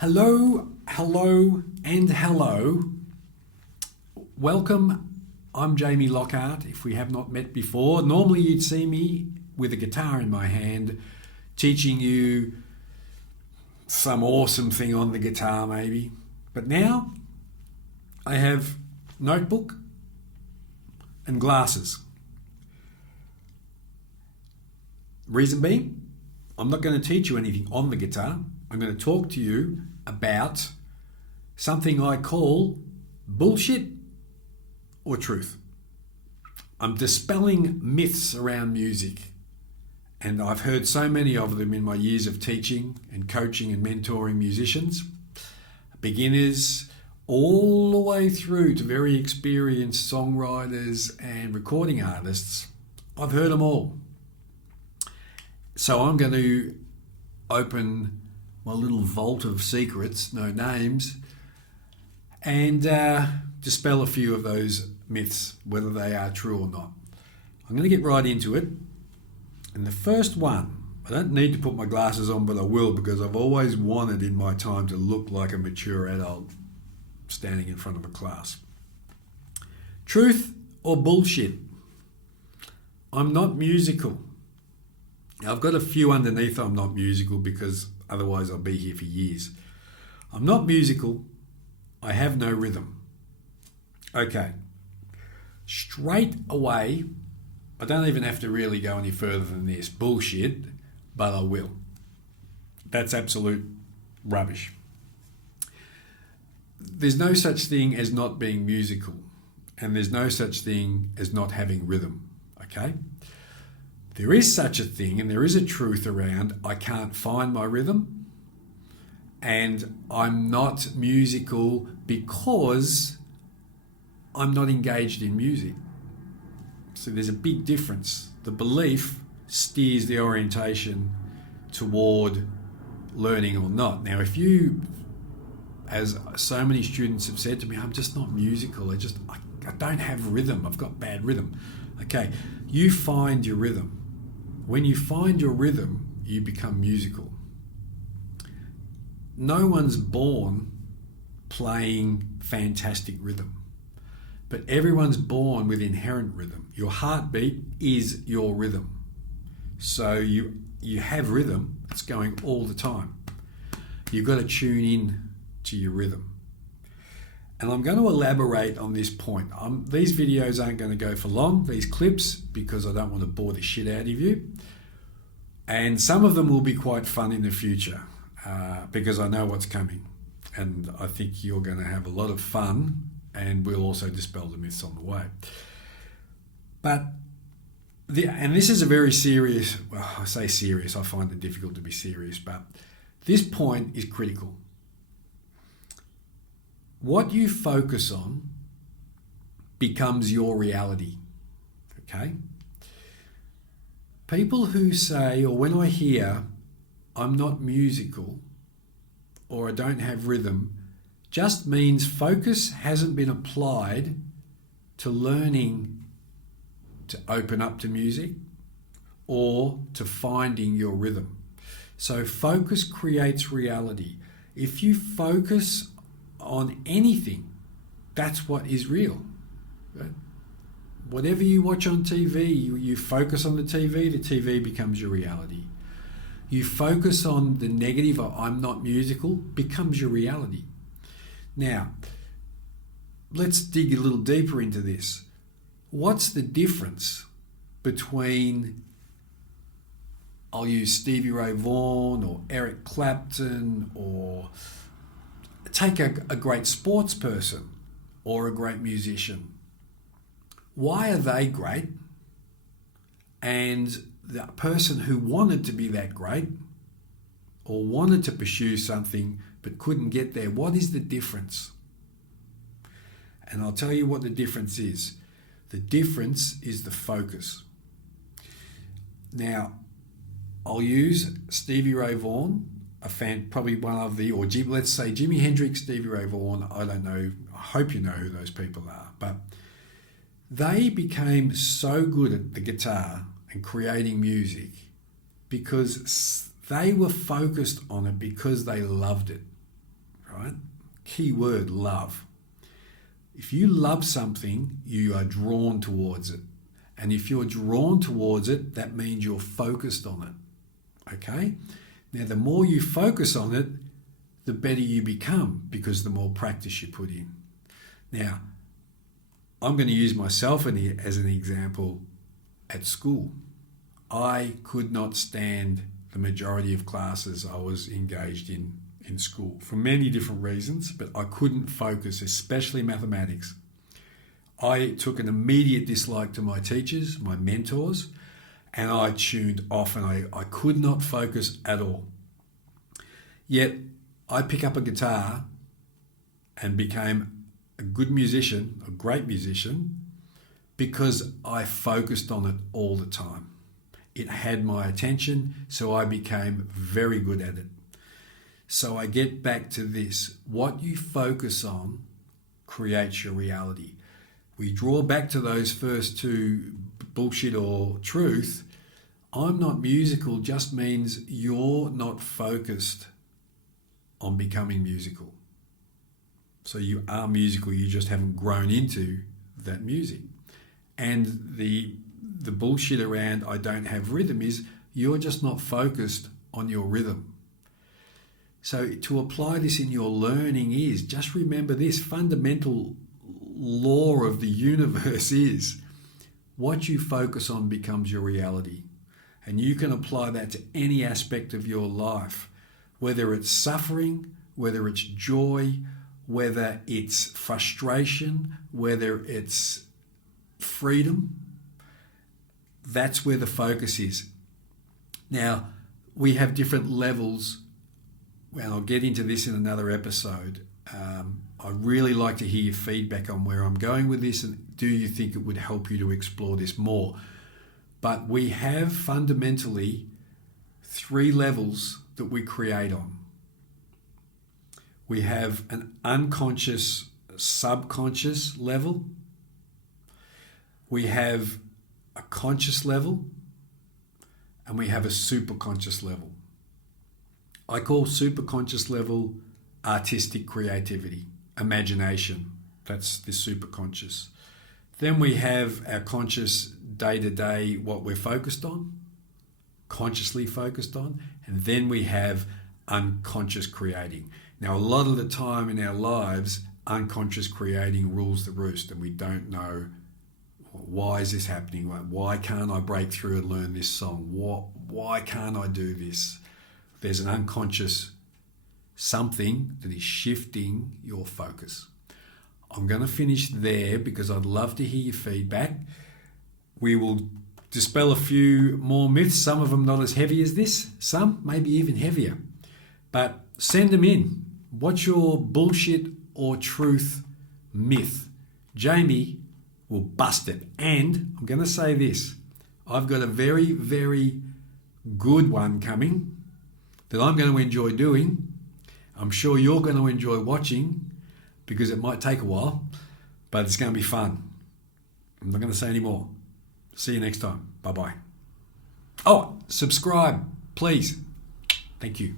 Hello, hello, and hello. Welcome. I'm Jamie Lockhart. If we have not met before, normally you'd see me with a guitar in my hand, teaching you some awesome thing on the guitar, maybe. But now I have notebook and glasses. Reason being, I'm not going to teach you anything on the guitar. I'm going to talk to you about something I call bullshit or truth. I'm dispelling myths around music, and I've heard so many of them in my years of teaching and coaching and mentoring musicians, beginners, all the way through to very experienced songwriters and recording artists. I've heard them all. So I'm going to open my little vault of secrets, no names, and dispel a few of those myths, whether they are true or not. I'm going to get right into it. And the first one, I don't need to put my glasses on, but I will, because I've always wanted in my time to look like a mature adult standing in front of a class. Truth or bullshit? I'm not musical. Now, I've got a few underneath I'm not musical, because otherwise I'll be here for years. I'm not musical. I have no rhythm. Okay. Straight away, I don't even have to really go any further than this. Bullshit, but I will. That's absolute rubbish. There's no such thing as not being musical, and there's no such thing as not having rhythm. Okay? There is such a thing, and there is a truth around I can't find my rhythm, and I'm not musical because I'm not engaged in music. So there's a big difference. The belief steers the orientation toward learning or not. Now, if you, as so many students have said to me, I'm just not musical, I don't have rhythm, I've got bad rhythm. Okay, you find your rhythm. When you find your rhythm, you become musical. No one's born playing fantastic rhythm, but everyone's born with inherent rhythm. Your heartbeat is your rhythm. So you have rhythm, it's going all the time. You've got to tune in to your rhythm. And I'm going to elaborate on this point. These videos aren't going to go for long, these clips, because I don't want to bore the shit out of you. And some of them will be quite fun in the future, because I know what's coming. And I think you're going to have a lot of fun, and we'll also dispel the myths on the way. But, and this is a very serious, well, I say serious, I find it difficult to be serious, but this point is critical. What you focus on becomes your reality, okay? People who say, or when I hear, I'm not musical or I don't have rhythm, just means focus hasn't been applied to learning to open up to music or to finding your rhythm. So focus creates reality. If you focus on anything, that's what is real. Right? Whatever you watch on TV, you focus on the TV becomes your reality. You focus on the negative, I'm not musical, becomes your reality. Now, let's dig a little deeper into this. What's the difference between, I'll use Stevie Ray Vaughan or Eric Clapton, or take a great sports person or a great musician. Why are they great? And the person who wanted to be that great or wanted to pursue something but couldn't get there, what is the difference? And I'll tell you what the difference is. The difference is the focus. Now, I'll use Stevie Ray Vaughan, a fan, probably one of the, or let's say Jimi Hendrix, Stevie Ray Vaughan, I don't know, I hope you know who those people are, but they became so good at the guitar and creating music because they were focused on it because they loved it. right? Key word, love. If you love something, you are drawn towards it. And if you're drawn towards it, that means you're focused on it. Okay? Now, the more you focus on it, the better you become, because the more practice you put in. Now, I'm going to use myself as an example at school. I could not stand the majority of classes I was engaged in school for many different reasons, but I couldn't focus, especially mathematics. I took an immediate dislike to my teachers, my mentors, and I tuned off, and I could not focus at all. Yet I pick up a guitar and became a good musician, a great musician, because I focused on it all the time. It had my attention, so I became very good at it. So I get back to this. What you focus on creates your reality. We draw back to those first two, bullshit or truth. I'm not musical just means you're not focused on becoming musical. So you are musical, you just haven't grown into that music. And the bullshit around I don't have rhythm is you're just not focused on your rhythm. So to apply this in your learning is, just remember this fundamental law of the universe is, what you focus on becomes your reality. And you can apply that to any aspect of your life, whether it's suffering, whether it's joy, whether it's frustration, whether it's freedom. That's where the focus is. Now, we have different levels, and I'll get into this in another episode. I'd really like to hear your feedback on where I'm going with this, and do you think it would help you to explore this more? But we have fundamentally 3 levels that we create on. We have an unconscious, subconscious level. We have a conscious level, and we have a superconscious level. I call superconscious level artistic creativity, imagination. That's the superconscious. Then we have our conscious day-to-day, what we're focused on, consciously focused on, and then we have unconscious creating. Now, a lot of the time in our lives, unconscious creating rules the roost, and we don't know, why is this happening? Why can't I break through and learn this song? Why can't I do this? There's an unconscious something that is shifting your focus. I'm going to finish there because I'd love to hear your feedback. We will dispel a few more myths, some of them not as heavy as this, some maybe even heavier. But send them in. What's your bullshit or truth myth? Jamie will bust it. And I'm going to say this. I've got a very, very good one coming that I'm going to enjoy doing. I'm sure you're going to enjoy watching because it might take a while, but it's going to be fun. I'm not going to say any more. See you next time. Bye-bye. Oh, subscribe, please. Thank you.